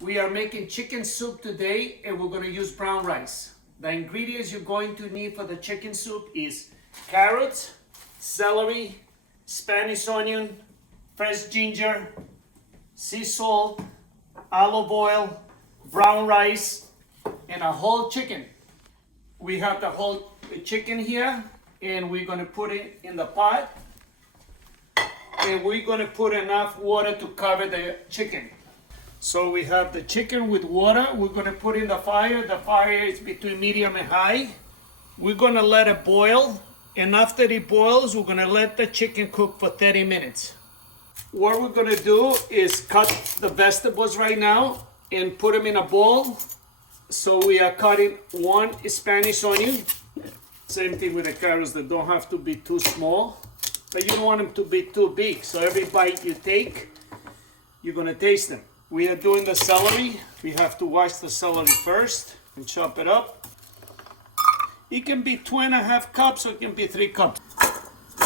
We are making chicken soup today and we're going to use brown rice. The ingredients you're going to need for the chicken soup is carrots, celery, Spanish onion, fresh ginger, sea salt, olive oil, brown rice, and a whole chicken. We have the whole chicken here and we're going to put it in the pot. And we're going to put enough water to cover the chicken. So we have the chicken with water. We're going to put in the fire. The fire is between medium and high. We're going to let it boil. And after it boils, we're going to let the chicken cook for 30 minutes. What we're going to do is cut the vegetables right now and put them in a bowl. So we are cutting one Spanish onion. Same thing with the carrots, they don't have to be too small. But you don't want them to be too big. So every bite you take, you're going to taste them. We are doing the celery. We have to wash the celery first and chop it up. It can be 2.5 cups or it can be 3 cups.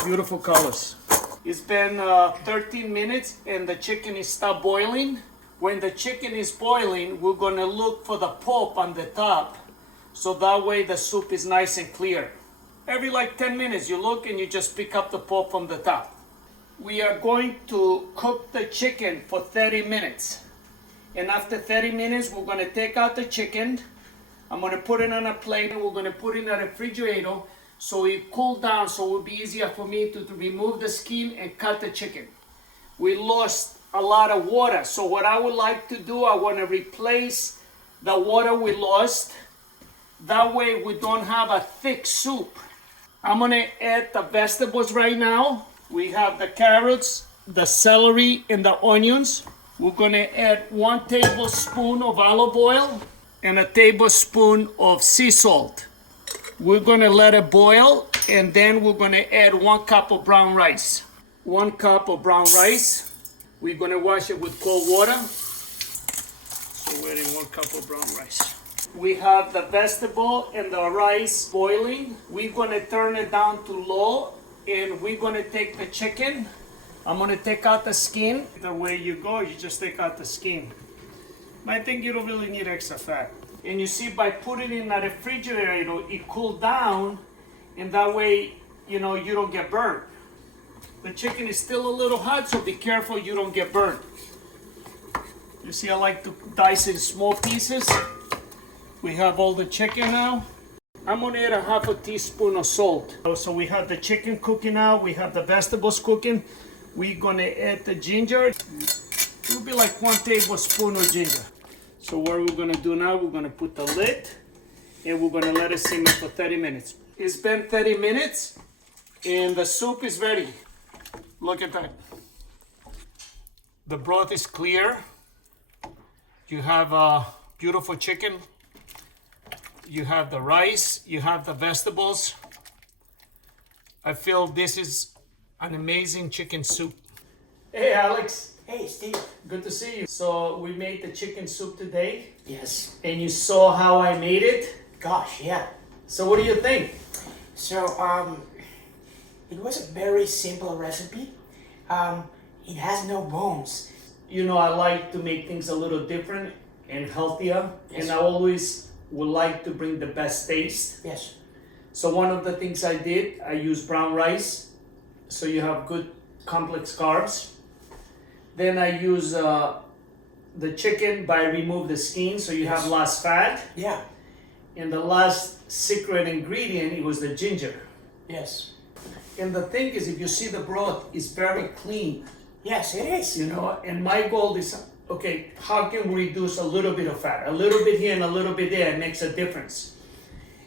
Beautiful colors. It's been 13 minutes and the chicken is stopped boiling. When the chicken is boiling, we're going to look for the pulp on the top. So that way the soup is nice and clear. Every like 10 minutes you look and you just pick up the pulp from the top. We are going to cook the chicken for 30 minutes. And after 30 minutes, we're going to take out the chicken. I'm going to put it on a plate and we're going to put it in a refrigerator so it cool down, so it will be easier for me to remove the skin and cut the chicken. We lost a lot of water, so what I would like to do, I want to replace the water we lost. That way we don't have a thick soup. I'm going to add the vegetables right now. We have the carrots, the celery, and the onions. We're going to add 1 tablespoon of olive oil and a tablespoon of sea salt. We're going to let it boil and then we're going to add 1 cup of brown rice. 1 cup of brown rice. We're going to wash it with cold water. So we're adding 1 cup of brown rice. We have the vegetable and the rice boiling. We're going to turn it down to low and we're going to take the chicken. I'm going to take out the skin. The way you go, you just take out the skin. But I think you don't really need extra fat. And you see, by putting it in the refrigerator, it cool down, and that way, you don't get burnt. The chicken is still a little hot, so be careful you don't get burnt. You see, I like to dice it in small pieces. We have all the chicken now. I'm going to add a 1/2 teaspoon of salt. So we have the chicken cooking now. We have the vegetables cooking. We're going to add the ginger. It will be like 1 tablespoon of ginger. So what we're going to do now, we're going to put the lid and we're going to let it simmer for 30 minutes. It's been 30 minutes and the soup is ready. Look at that. The broth is clear. You have a beautiful chicken. You have the rice. You have the vegetables. I feel this is an amazing chicken soup. Hey, Alex. Hey, Steve. Good to see you. So we made the chicken soup today. Yes. And you saw how I made it? Gosh, yeah. So what do you think? So, it was a very simple recipe. It has no bones. I like to make things a little different and healthier. Yes. And I always would like to bring the best taste. Yes. So one of the things I did, I used brown rice. So you have good complex carbs. Then I use the chicken, but I remove the skin, so you have less fat. Yeah. And the last secret ingredient, it was the ginger. Yes. And the thing is, if you see the broth, it's very clean. Yes, it is. And my goal is, okay, how can we reduce a little bit of fat? A little bit here and a little bit there, it makes a difference.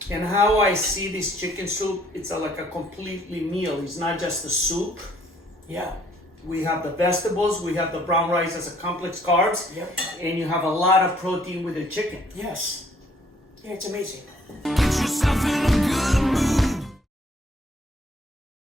And how I see this chicken soup, it's like a completely meal. It's not just a soup. Yeah. We have the vegetables, we have the brown rice as a complex carbs, Yep. and you have a lot of protein with the chicken. Yes. Yeah, it's amazing. Get yourself in a good